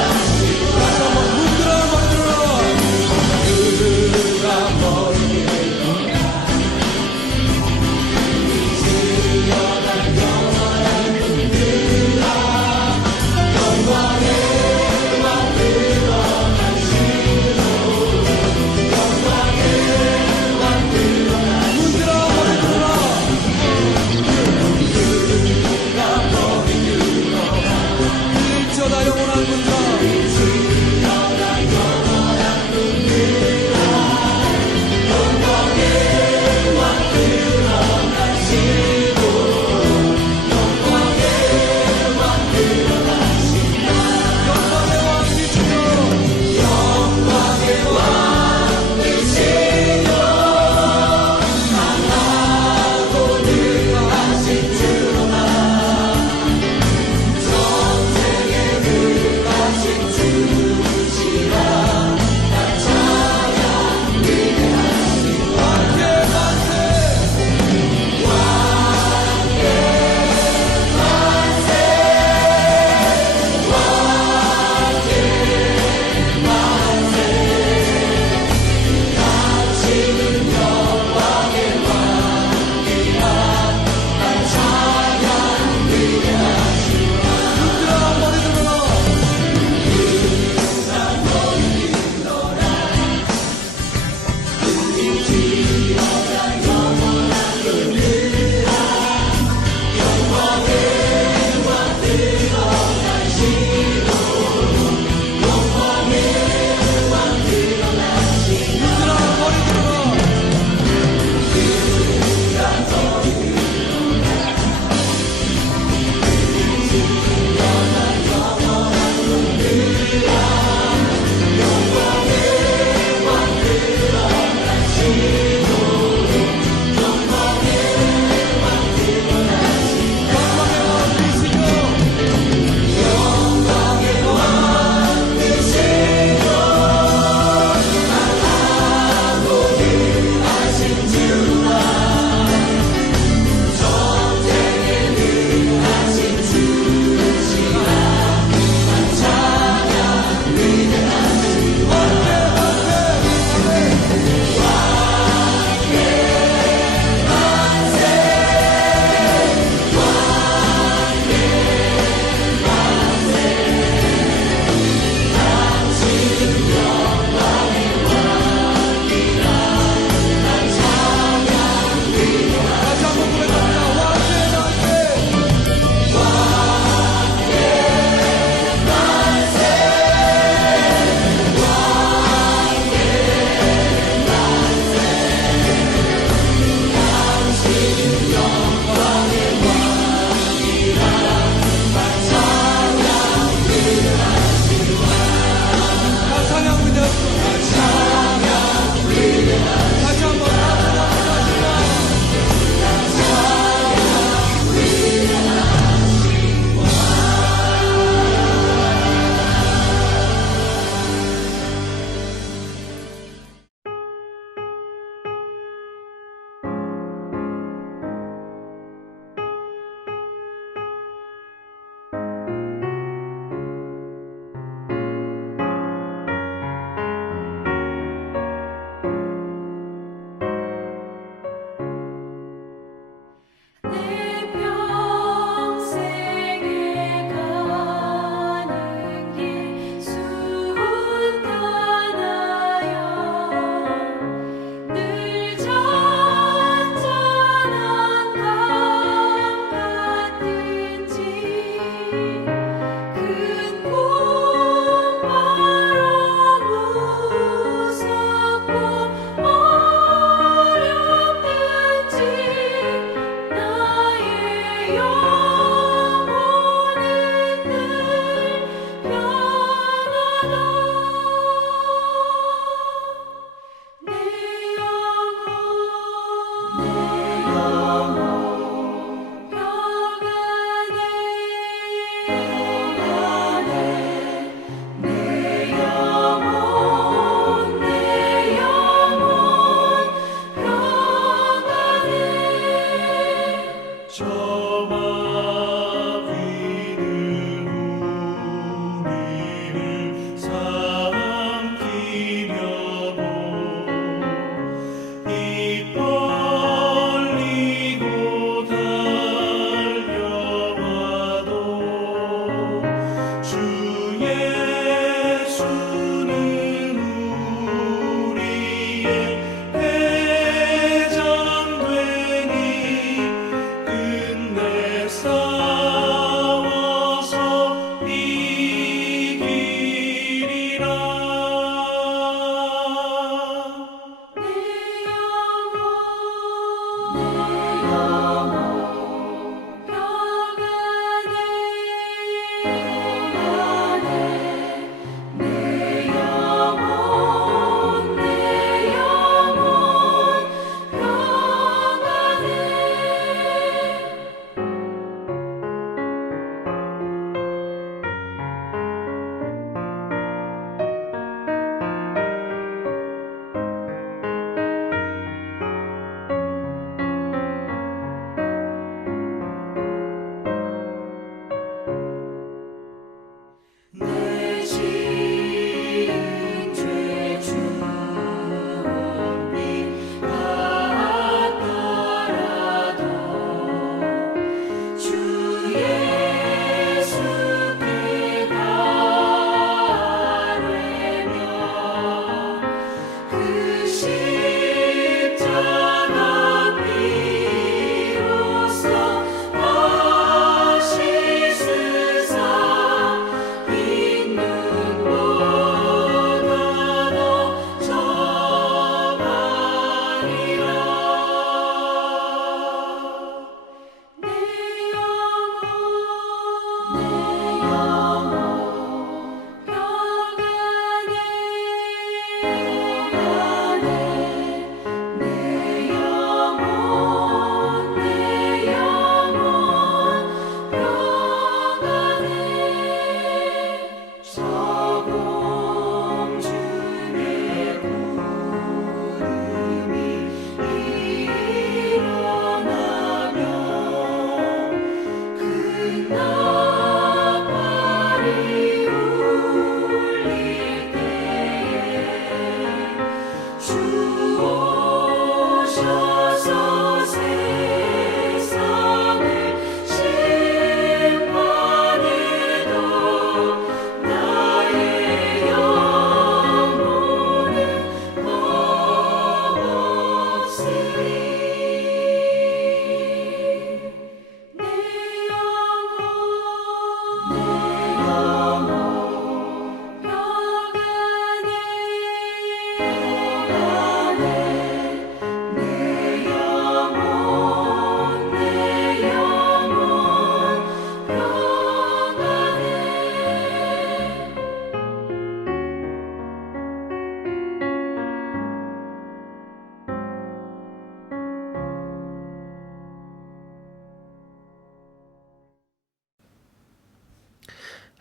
다시 한번 문드러운 음악으로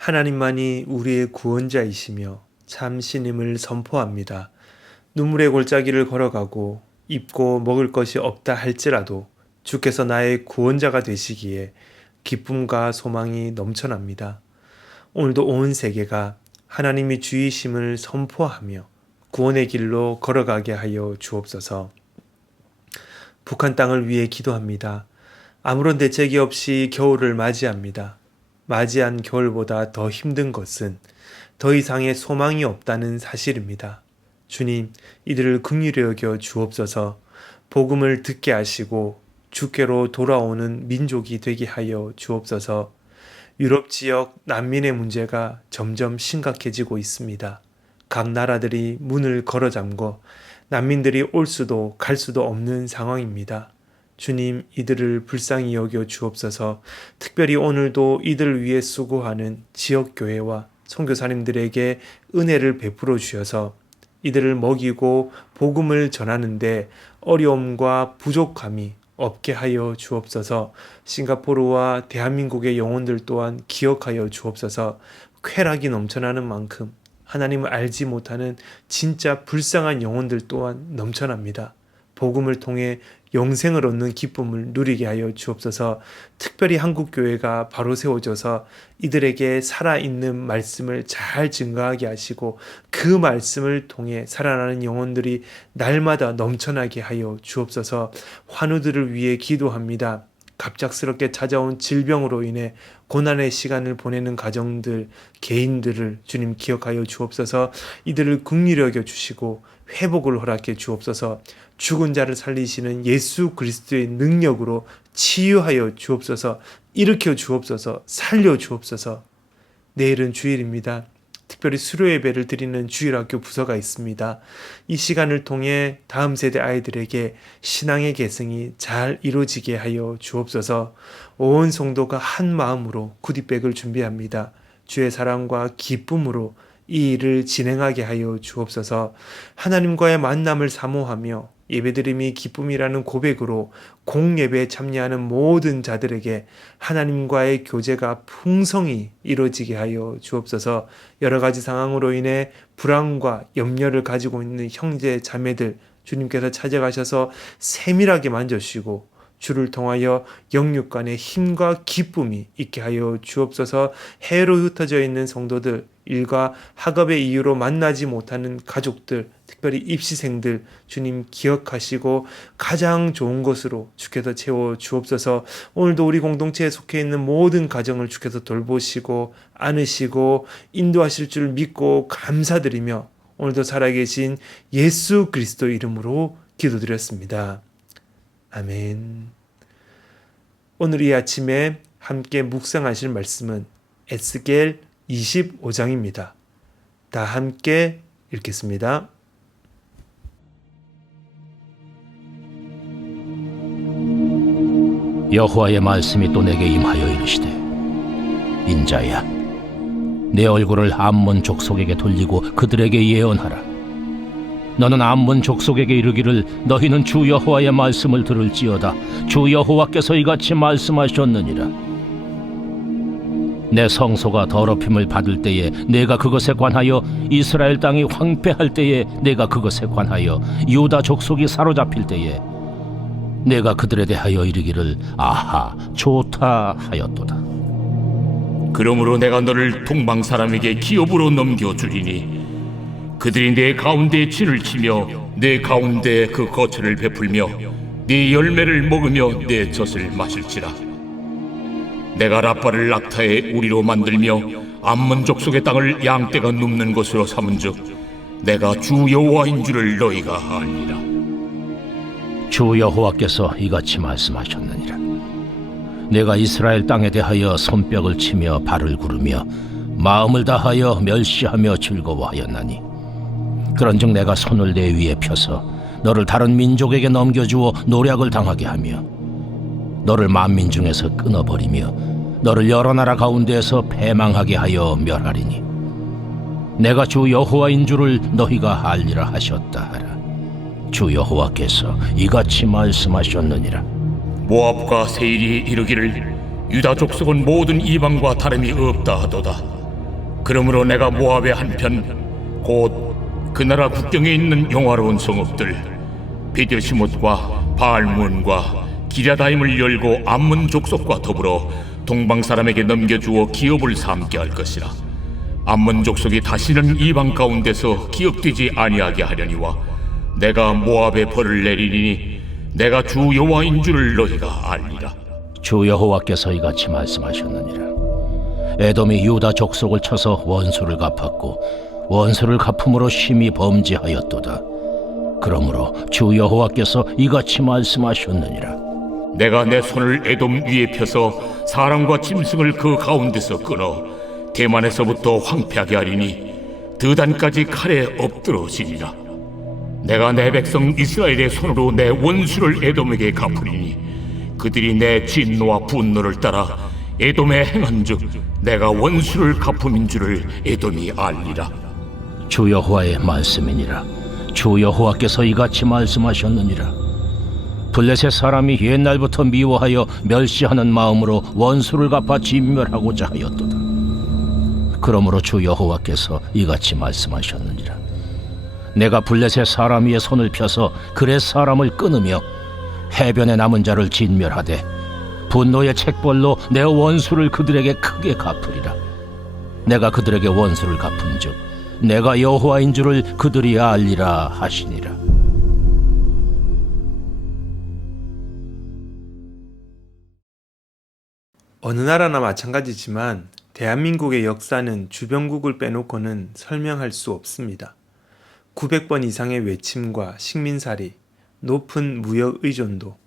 하나님만이 우리의 구원자이시며 참 신임을 선포합니다. 눈물의 골짜기를 걸어가고 입고 먹을 것이 없다 할지라도 주께서 나의 구원자가 되시기에 기쁨과 소망이 넘쳐납니다. 오늘도 온 세계가 하나님이 주이심을 선포하며 구원의 길로 걸어가게 하여 주옵소서. 북한 땅을 위해 기도합니다. 아무런 대책이 없이 겨울을 맞이합니다. 맞이한 겨울보다 더 힘든 것은 더 이상의 소망이 없다는 사실입니다. 주님, 이들을 긍휼히 여겨 주옵소서. 복음을 듣게 하시고 주께로 돌아오는 민족이 되게 하여 주옵소서. 유럽 지역 난민의 문제가 점점 심각해지고 있습니다. 각 나라들이 문을 걸어 잠궈 난민들이 올 수도 갈 수도 없는 상황입니다. 주님, 이들을 불쌍히 여겨 주옵소서. 특별히 오늘도 이들을 위해 수고하는 지역교회와 선교사님들에게 은혜를 베풀어 주셔서 이들을 먹이고 복음을 전하는데 어려움과 부족함이 없게 하여 주옵소서. 싱가포르와 대한민국의 영혼들 또한 기억하여 주옵소서. 쾌락이 넘쳐나는 만큼 하나님을 알지 못하는 진짜 불쌍한 영혼들 또한 넘쳐납니다. 복음을 통해 영생을 얻는 기쁨을 누리게 하여 주옵소서. 특별히 한국교회가 바로 세워져서 이들에게 살아있는 말씀을 잘 증거하게 하시고 그 말씀을 통해 살아나는 영혼들이 날마다 넘쳐나게 하여 주옵소서. 환우들을 위해 기도합니다. 갑작스럽게 찾아온 질병으로 인해 고난의 시간을 보내는 가정들, 개인들을 주님 기억하여 주옵소서. 이들을 긍휼히 여겨 주시고 회복을 허락해 주옵소서. 죽은 자를 살리시는 예수 그리스도의 능력으로 치유하여 주옵소서. 일으켜 주옵소서. 살려 주옵소서. 내일은 주일입니다. 특별히 수료 예배를 드리는 주일학교 부서가 있습니다. 이 시간을 통해 다음 세대 아이들에게 신앙의 계승이 잘 이루어지게 하여 주옵소서. 온 성도가 한 마음으로 굿이백을 준비합니다. 주의 사랑과 기쁨으로 이 일을 진행하게 하여 주옵소서. 하나님과의 만남을 사모하며 예배드림이 기쁨이라는 고백으로 공예배에 참여하는 모든 자들에게 하나님과의 교제가 풍성히 이루어지게 하여 주옵소서. 여러 가지 상황으로 인해 불안과 염려를 가지고 있는 형제 자매들 주님께서 찾아가셔서 세밀하게 만져주시고 주를 통하여 영육간의 힘과 기쁨이 있게 하여 주옵소서. 해로 흩어져 있는 성도들, 일과 학업의 이유로 만나지 못하는 가족들, 특별히 입시생들 주님 기억하시고 가장 좋은 것으로 주께서 채워 주옵소서. 오늘도 우리 공동체에 속해 있는 모든 가정을 주께서 돌보시고 안으시고 인도하실 줄 믿고 감사드리며 오늘도 살아계신 예수 그리스도 이름으로 기도드렸습니다. 아멘. 오늘 이 아침에 함께 묵상하실 말씀은 에스겔 25장입니다. 다 함께 읽겠습니다. 여호와의 말씀이 또 내게 임하여 이르시되, 인자야, 내 얼굴을 암몬 족속에게 돌리고 그들에게 예언하라. 너는 암몬 족속에게 이르기를, 너희는 주 여호와의 말씀을 들을지어다. 주 여호와께서 이같이 말씀하셨느니라. 내 성소가 더럽힘을 받을 때에 내가 그것에 관하여, 이스라엘 땅이 황폐할 때에 내가 그것에 관하여, 유다 족속이 사로잡힐 때에 내가 그들에 대하여 이르기를, 아하, 좋다 하였도다. 그러므로 내가 너를 동방 사람에게 기업으로 넘겨주리니 그들이 내 가운데 진을 치며 내 가운데 그 거처를 베풀며 네 열매를 먹으며 내 젖을 마실지라. 내가 라빠를 낙타의 우리로 만들며 암몬 족속의 땅을 양떼가 눕는 곳으로 삼은즉 내가 주 여호와인 줄을 너희가 알리라. 주 여호와께서 이같이 말씀하셨느니라. 내가 이스라엘 땅에 대하여 손뼉을 치며 발을 구르며 마음을 다하여 멸시하며 즐거워하였나니, 그런즉 내가 손을 내 위에 펴서 너를 다른 민족에게 넘겨주어 노략을 당하게 하며 너를 만민 중에서 끊어버리며 너를 여러 나라 가운데에서 패망하게 하여 멸하리니 내가 주 여호와인 줄을 너희가 알리라 하셨다 하라. 주 여호와께서 이같이 말씀하셨느니라. 모압과 세일이 이르기를 유다 족속은 모든 이방과 다름이 없다 하도다. 그러므로 내가 모압의 한편 곧 그 나라 국경에 있는 영화로운 성읍들 베드시못과 바알문과 기랴다임을 열고 암몬 족속과 더불어 동방 사람에게 넘겨주어 기업을 삼게 할 것이라. 암몬 족속이 다시는 이방 가운데서 기업되지 아니하게 하려니와 내가 모압에 벌을 내리니 내가 주 여호와인 줄을 너희가 알리라. 주 여호와께서 이같이 말씀하셨느니라. 에돔이 유다 족속을 쳐서 원수를 갚았고 원수를 갚음으로 심히 범죄하였도다. 그러므로 주 여호와께서 이같이 말씀하셨느니라. 내가 내 손을 에돔 위에 펴서 사람과 짐승을 그 가운데서 끊어 대만에서부터 황폐하게 하리니 드단까지 칼에 엎드러지리라. 내가 내 백성 이스라엘의 손으로 내 원수를 에돔에게 갚으리니 그들이 내 진노와 분노를 따라 에돔에 행한즉 내가 원수를 갚음인 줄을 에돔이 알리라. 주 여호와의 말씀이니라. 주 여호와께서 이같이 말씀하셨느니라. 블레셋 사람이 옛날부터 미워하여 멸시하는 마음으로 원수를 갚아 진멸하고자 하였도다. 그러므로 주 여호와께서 이같이 말씀하셨느니라. 내가 블레셋 사람 위에 손을 펴서 그렛 사람을 끊으며 해변에 남은 자를 진멸하되 분노의 책벌로 내 원수를 그들에게 크게 갚으리라. 내가 그들에게 원수를 갚은즉 내가 여호와인 줄을 그들이 알리라 하시니라. 어느 나라나 마찬가지지만 대한민국의 역사는 주변국을 빼놓고는 설명할 수 없습니다. 900번 이상의 외침과 식민살이, 높은 무역 의존도,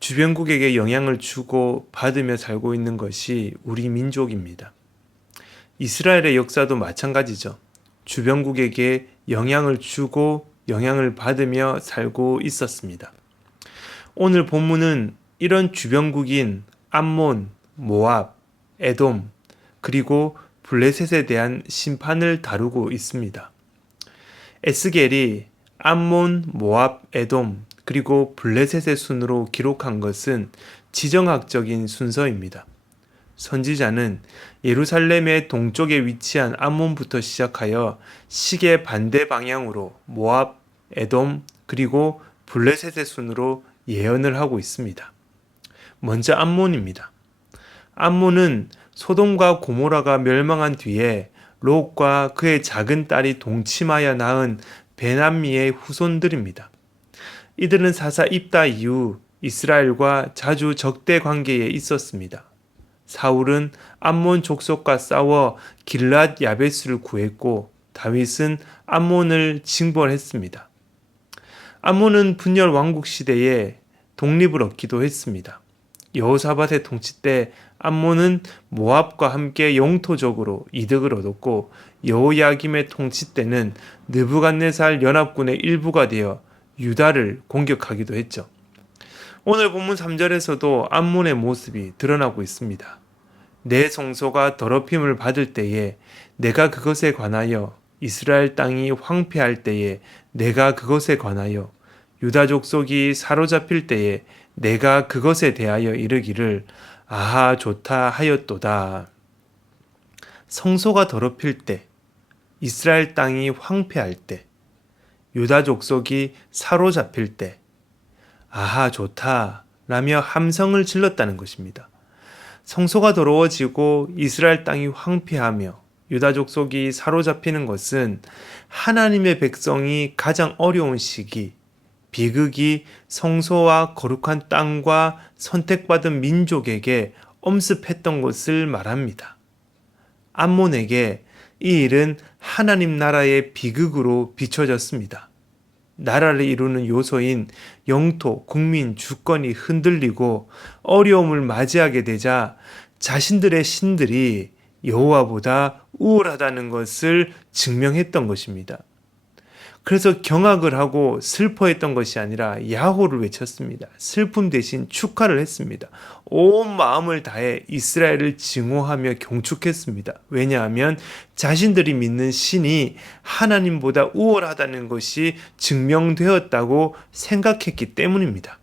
주변국에게 영향을 주고 받으며 살고 있는 것이 우리 민족입니다. 이스라엘의 역사도 마찬가지죠. 주변국에게 영향을 주고 영향을 받으며 살고 있었습니다. 오늘 본문은 이런 주변국인 암몬, 모압, 에돔, 그리고 블레셋에 대한 심판을 다루고 있습니다. 에스겔이 암몬, 모압, 에돔, 그리고 블레셋의 순으로 기록한 것은 지정학적인 순서입니다. 선지자는 예루살렘의 동쪽에 위치한 암몬부터 시작하여 시계 반대 방향으로 모압, 에돔, 그리고 블레셋의 순으로 예언을 하고 있습니다. 먼저 암몬입니다. 암몬은 소돔과 고모라가 멸망한 뒤에 롯과 그의 작은 딸이 동침하여 낳은 베남미의 후손들입니다. 이들은 사사 입다 이후 이스라엘과 자주 적대 관계에 있었습니다. 사울은 암몬 족속과 싸워 길랏 야베스를 구했고 다윗은 암몬을 징벌했습니다. 암몬은 분열 왕국 시대에 독립을 얻기도 했습니다. 여호사밧의 통치 때 암몬은 모압과 함께 영토적으로 이득을 얻었고, 여호야김의 통치 때는 느부갓네살 연합군의 일부가 되어 유다를 공격하기도 했죠. 오늘 본문 3절에서도 암몬의 모습이 드러나고 있습니다. 내 성소가 더럽힘을 받을 때에 내가 그것에 관하여, 이스라엘 땅이 황폐할 때에 내가 그것에 관하여, 유다 족속이 사로잡힐 때에 내가 그것에 대하여 이르기를 아하 좋다 하였도다. 성소가 더럽힐 때, 이스라엘 땅이 황폐할 때, 유다 족속이 사로잡힐 때 아하 좋다 라며 함성을 질렀다는 것입니다. 성소가 더러워지고 이스라엘 땅이 황폐하며 유다 족속이 사로잡히는 것은 하나님의 백성이 가장 어려운 시기, 비극이 성소와 거룩한 땅과 선택받은 민족에게 엄습했던 것을 말합니다. 암몬에게 이 일은 하나님 나라의 비극으로 비춰졌습니다. 나라를 이루는 요소인 영토, 국민, 주권이 흔들리고 어려움을 맞이하게 되자 자신들의 신들이 여호와보다 우월하다는 것을 증명했던 것입니다. 그래서 경악을 하고 슬퍼했던 것이 아니라 야호를 외쳤습니다. 슬픔 대신 축하를 했습니다. 온 마음을 다해 이스라엘을 증오하며 경축했습니다. 왜냐하면 자신들이 믿는 신이 하나님보다 우월하다는 것이 증명되었다고 생각했기 때문입니다.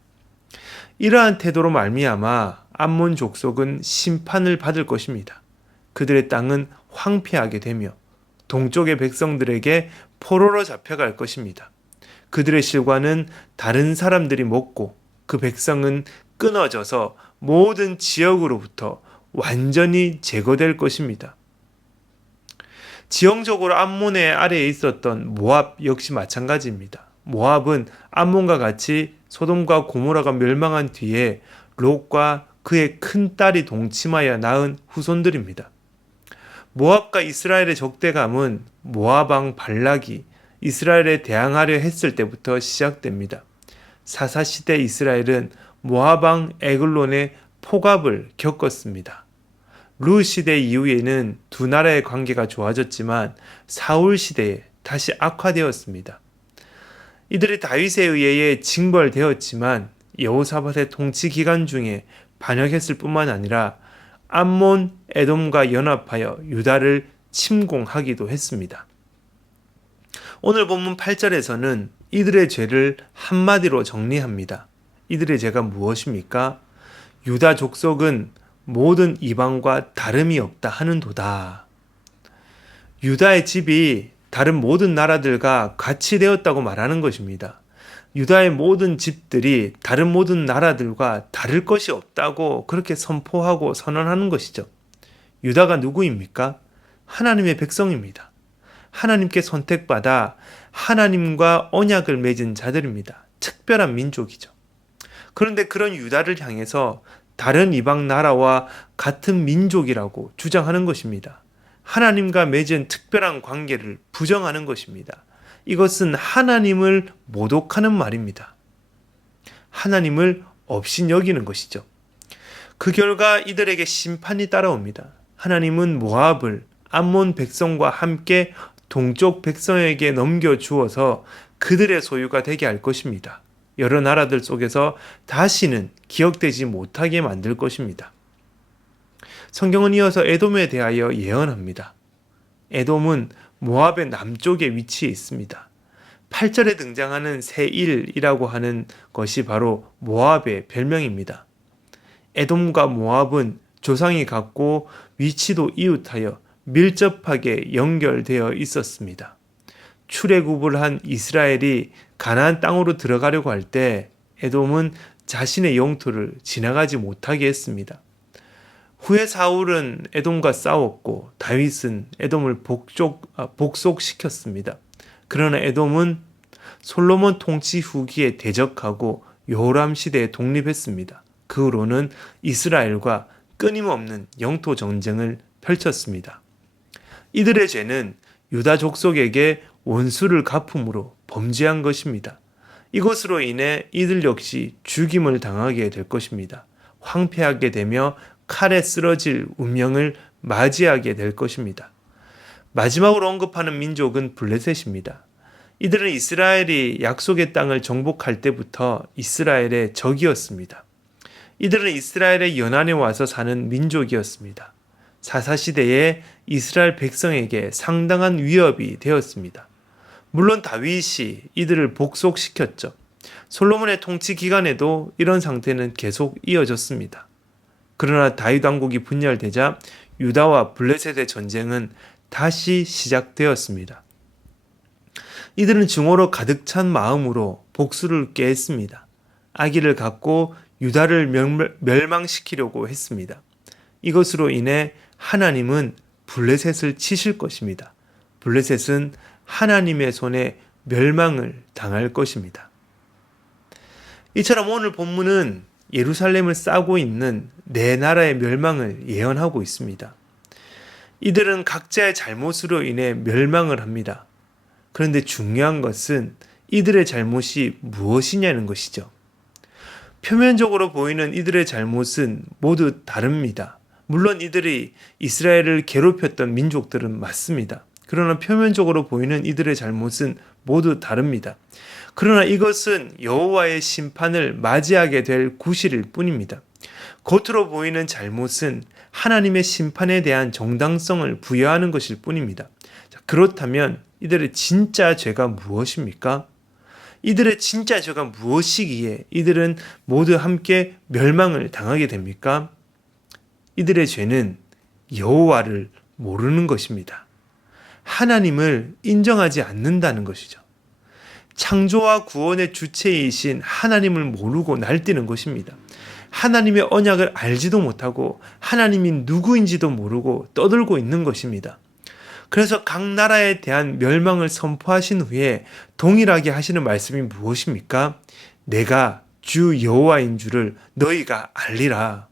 이러한 태도로 말미암아 암몬 족속은 심판을 받을 것입니다. 그들의 땅은 황폐하게 되며 동쪽의 백성들에게 포로로 잡혀갈 것입니다. 그들의 실과는 다른 사람들이 먹고 그 백성은 끊어져서 모든 지역으로부터 완전히 제거될 것입니다. 지형적으로 암몬의 아래에 있었던 모압 역시 마찬가지입니다. 모압은 암몬과 같이 소돔과 고모라가 멸망한 뒤에 롯과 그의 큰 딸이 동침하여 낳은 후손들입니다. 모압과 이스라엘의 적대감은 모압 왕 발락이 이스라엘에 대항하려 했을 때부터 시작됩니다. 사사시대 이스라엘은 모압 왕 에글론의 포갑을 겪었습니다. 루 시대 이후에는 두 나라의 관계가 좋아졌지만 사울 시대에 다시 악화되었습니다. 이들이 다윗에 의해 징벌되었지만 여호사밧의 통치 기간 중에 반역했을 뿐만 아니라 암몬, 에돔과 연합하여 유다를 침공하기도 했습니다. 오늘 본문 8절에서는 이들의 죄를 한마디로 정리합니다. 이들의 죄가 무엇입니까? 유다 족속은 모든 이방과 다름이 없다 하는도다. 유다의 집이 다른 모든 나라들과 같이 되었다고 말하는 것입니다. 유다의 모든 집들이 다른 모든 나라들과 다를 것이 없다고 그렇게 선포하고 선언하는 것이죠. 유다가 누구입니까? 하나님의 백성입니다. 하나님께 선택받아 하나님과 언약을 맺은 자들입니다. 특별한 민족이죠. 그런데 그런 유다를 향해서 다른 이방 나라와 같은 민족이라고 주장하는 것입니다. 하나님과 맺은 특별한 관계를 부정하는 것입니다. 이것은 하나님을 모독하는 말입니다. 하나님을 없인 여기는 것이죠. 그 결과 이들에게 심판이 따라옵니다. 하나님은 모압을 암몬 백성과 함께 동쪽 백성에게 넘겨주어서 그들의 소유가 되게 할 것입니다. 여러 나라들 속에서 다시는 기억되지 못하게 만들 것입니다. 성경은 이어서 에돔에 대하여 예언합니다. 에돔은 모압의 남쪽에 위치해 있습니다. 8절에 등장하는 세일이라고 하는 것이 바로 모압의 별명입니다. 에돔과 모압은 조상이 같고 위치도 이웃하여 밀접하게 연결되어 있었습니다. 출애굽을 한 이스라엘이 가나안 땅으로 들어가려고 할 때 에돔은 자신의 영토를 지나가지 못하게 했습니다. 후에 사울은 에돔과 싸웠고 다윗은 에돔을 복속시켰습니다. 그러나 에돔은 솔로몬 통치 후기에 대적하고 여호람 시대에 독립했습니다. 그 후로는 이스라엘과 끊임없는 영토 전쟁을 펼쳤습니다. 이들의 죄는 유다 족속에게 원수를 갚음으로 범죄한 것입니다. 이것으로 인해 이들 역시 죽임을 당하게 될 것입니다. 황폐하게 되며 칼에 쓰러질 운명을 맞이하게 될 것입니다. 마지막으로 언급하는 민족은 블레셋입니다. 이들은 이스라엘이 약속의 땅을 정복할 때부터 이스라엘의 적이었습니다. 이들은 이스라엘의 연안에 와서 사는 민족이었습니다. 사사시대에 이스라엘 백성에게 상당한 위협이 되었습니다. 물론 다윗이 이들을 복속시켰죠. 솔로몬의 통치 기간에도 이런 상태는 계속 이어졌습니다. 그러나 다윗 왕국이 분열되자 유다와 블레셋의 전쟁은 다시 시작되었습니다. 이들은 증오로 가득 찬 마음으로 복수를 꾀했습니다. 악의를 갖고 유다를 멸망시키려고 했습니다. 이것으로 인해 하나님은 블레셋을 치실 것입니다. 블레셋은 하나님의 손에 멸망을 당할 것입니다. 이처럼 오늘 본문은 예루살렘을 싸고 있는 네 나라의 멸망을 예언하고 있습니다. 이들은 각자의 잘못으로 인해 멸망을 합니다. 그런데 중요한 것은 이들의 잘못이 무엇이냐는 것이죠. 표면적으로 보이는 이들의 잘못은 모두 다릅니다. 물론 이들이 이스라엘을 괴롭혔던 민족들은 맞습니다. 그러나 표면적으로 보이는 이들의 잘못은 모두 다릅니다. 그러나 이것은 여호와의 심판을 맞이하게 될 구실일 뿐입니다. 겉으로 보이는 잘못은 하나님의 심판에 대한 정당성을 부여하는 것일 뿐입니다. 그렇다면 이들의 진짜 죄가 무엇입니까? 이들의 진짜 죄가 무엇이기에 이들은 모두 함께 멸망을 당하게 됩니까? 이들의 죄는 여호와를 모르는 것입니다. 하나님을 인정하지 않는다는 것이죠. 창조와 구원의 주체이신 하나님을 모르고 날뛰는 것입니다. 하나님의 언약을 알지도 못하고 하나님이 누구인지도 모르고 떠들고 있는 것입니다. 그래서 각 나라에 대한 멸망을 선포하신 후에 동일하게 하시는 말씀이 무엇입니까? 내가 주 여호와인 줄을 너희가 알리라.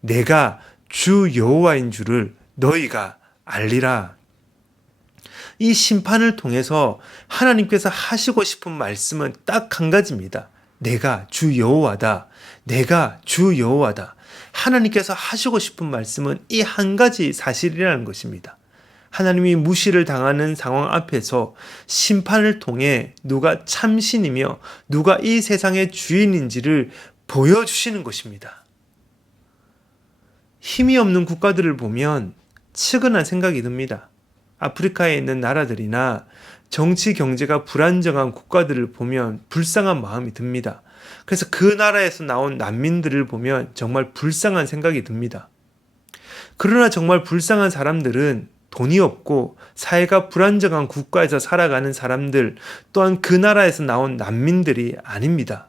내가 주 여호와인 줄을 너희가 알리라. 이 심판을 통해서 하나님께서 하시고 싶은 말씀은 딱 한 가지입니다. 내가 주 여호와다. 내가 주 여호와다. 하나님께서 하시고 싶은 말씀은 이 한 가지 사실이라는 것입니다. 하나님이 무시를 당하는 상황 앞에서 심판을 통해 누가 참신이며 누가 이 세상의 주인인지를 보여주시는 것입니다. 힘이 없는 국가들을 보면 측은한 생각이 듭니다. 아프리카에 있는 나라들이나 정치 경제가 불안정한 국가들을 보면 불쌍한 마음이 듭니다. 그래서 그 나라에서 나온 난민들을 보면 정말 불쌍한 생각이 듭니다. 그러나 정말 불쌍한 사람들은 돈이 없고 사회가 불안정한 국가에서 살아가는 사람들 또한 그 나라에서 나온 난민들이 아닙니다.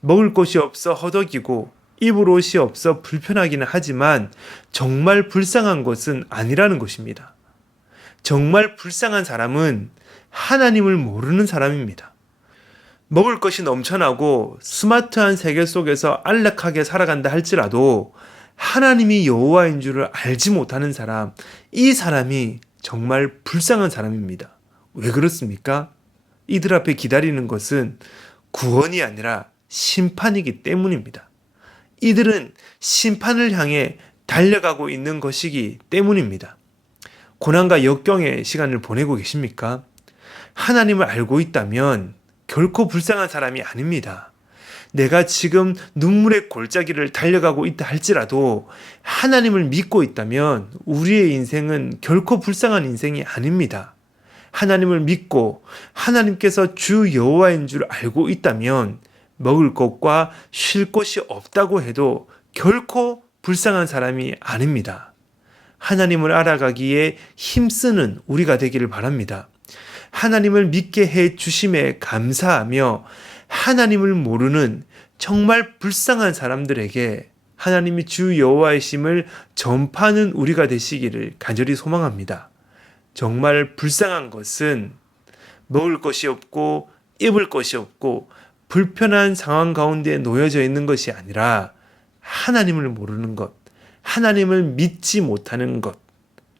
먹을 것이 없어 허덕이고 입을 옷이 없어 불편하기는 하지만 정말 불쌍한 것은 아니라는 것입니다. 정말 불쌍한 사람은 하나님을 모르는 사람입니다. 먹을 것이 넘쳐나고 스마트한 세계 속에서 안락하게 살아간다 할지라도 하나님이 여호와인 줄을 알지 못하는 사람, 이 사람이 정말 불쌍한 사람입니다. 왜 그렇습니까? 이들 앞에 기다리는 것은 구원이 아니라 심판이기 때문입니다. 이들은 심판을 향해 달려가고 있는 것이기 때문입니다. 고난과 역경의 시간을 보내고 계십니까? 하나님을 알고 있다면 결코 불쌍한 사람이 아닙니다. 내가 지금 눈물의 골짜기를 달려가고 있다 할지라도 하나님을 믿고 있다면 우리의 인생은 결코 불쌍한 인생이 아닙니다. 하나님을 믿고 하나님께서 주 여호와인 줄 알고 있다면 먹을 것과 쉴 곳이 없다고 해도 결코 불쌍한 사람이 아닙니다. 하나님을 알아가기에 힘쓰는 우리가 되기를 바랍니다. 하나님을 믿게 해 주심에 감사하며 하나님을 모르는 정말 불쌍한 사람들에게 하나님이 주 여호와이심을 전파하는 우리가 되시기를 간절히 소망합니다. 정말 불쌍한 것은 먹을 것이 없고 입을 것이 없고 불편한 상황 가운데 놓여져 있는 것이 아니라 하나님을 모르는 것, 하나님을 믿지 못하는 것,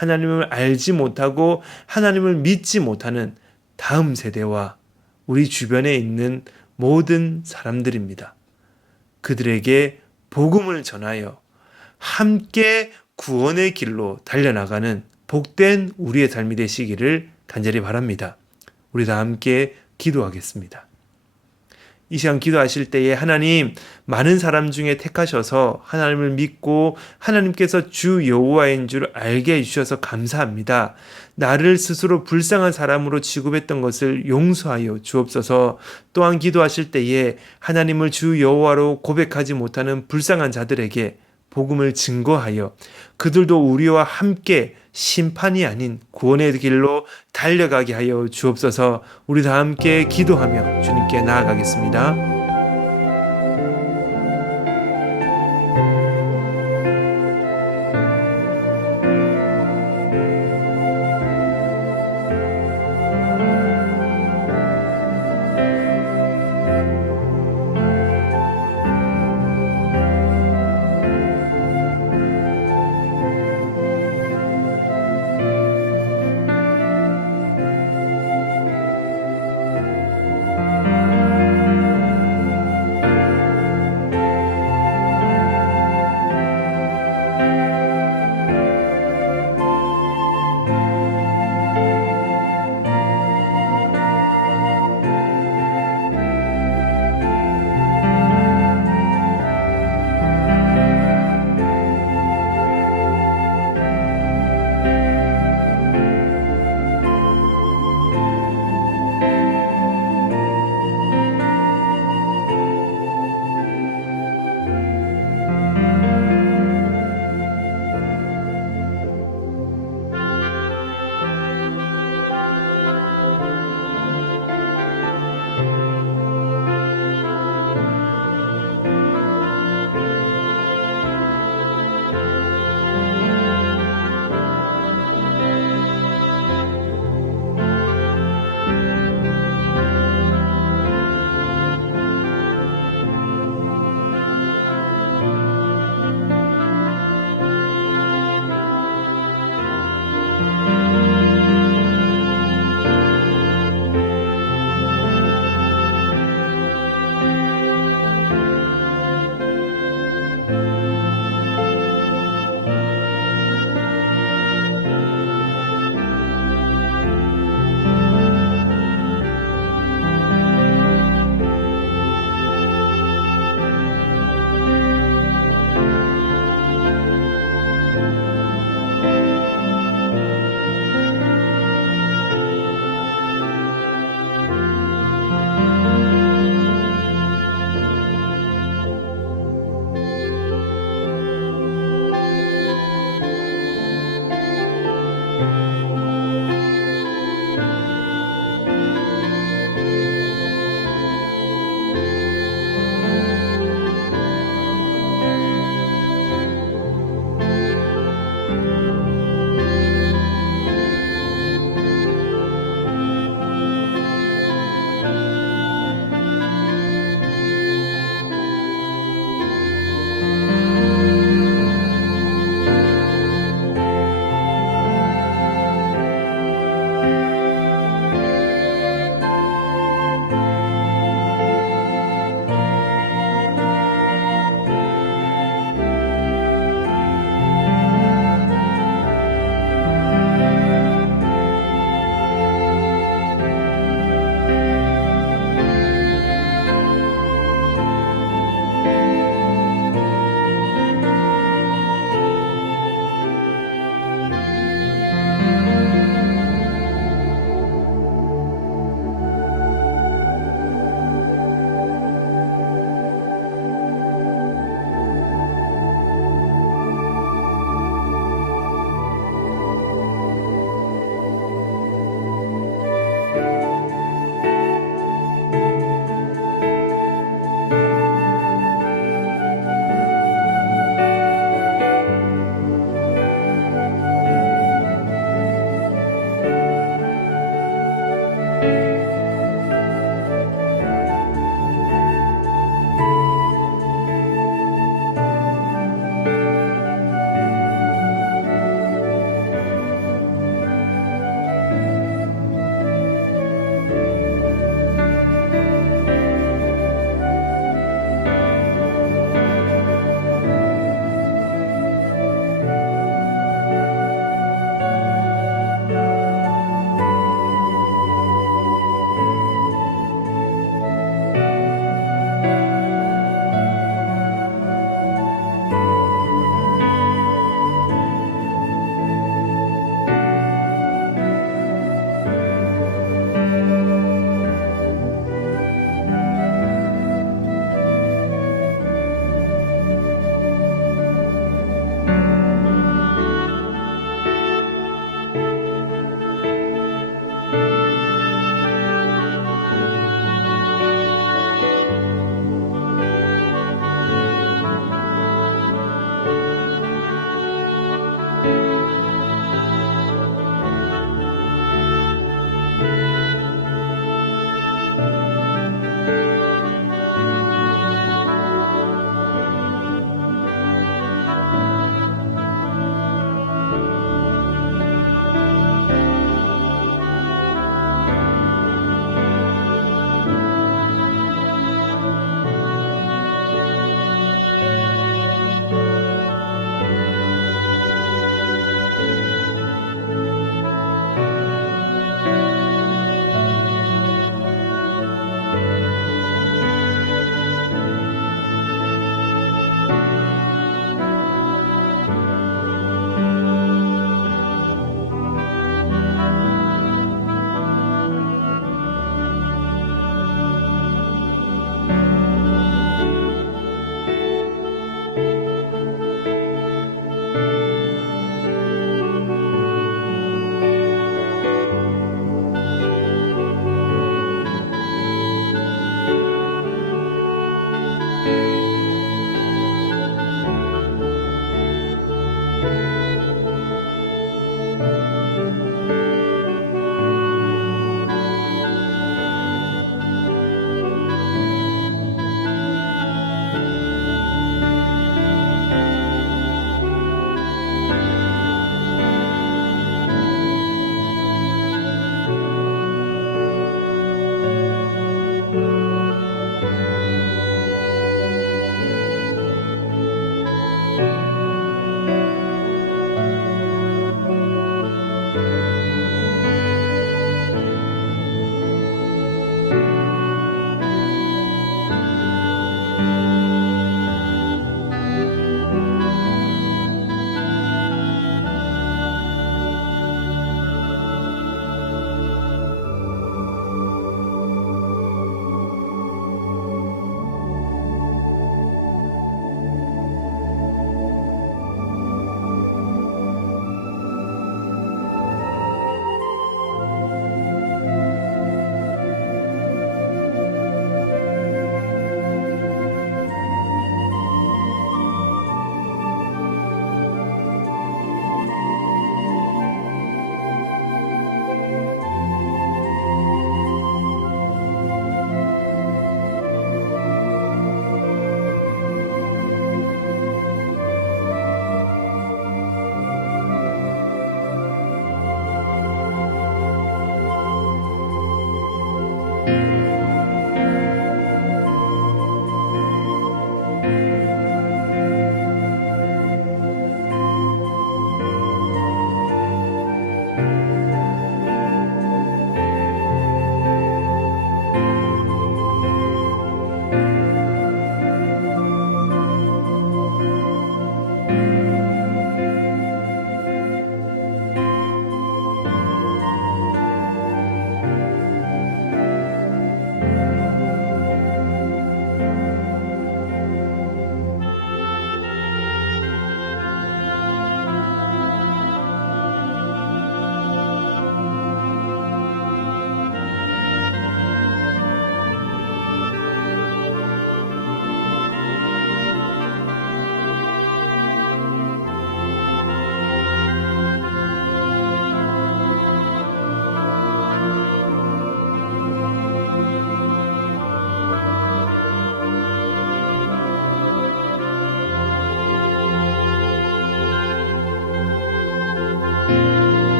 하나님을 알지 못하고 하나님을 믿지 못하는 다음 세대와 우리 주변에 있는 모든 사람들입니다. 그들에게 복음을 전하여 함께 구원의 길로 달려나가는 복된 우리의 삶이 되시기를 간절히 바랍니다. 우리 다 함께 기도하겠습니다. 이 시간 기도하실 때에 하나님, 많은 사람 중에 택하셔서 하나님을 믿고 하나님께서 주 여호와인 줄 알게 해주셔서 감사합니다. 나를 스스로 불쌍한 사람으로 취급했던 것을 용서하여 주옵소서. 또한 기도하실 때에 하나님을 주 여호와로 고백하지 못하는 불쌍한 자들에게 복음을 증거하여 그들도 우리와 함께 심판이 아닌 구원의 길로 달려가게 하여 주옵소서. 우리 다 함께 기도하며 주님께 나아가겠습니다.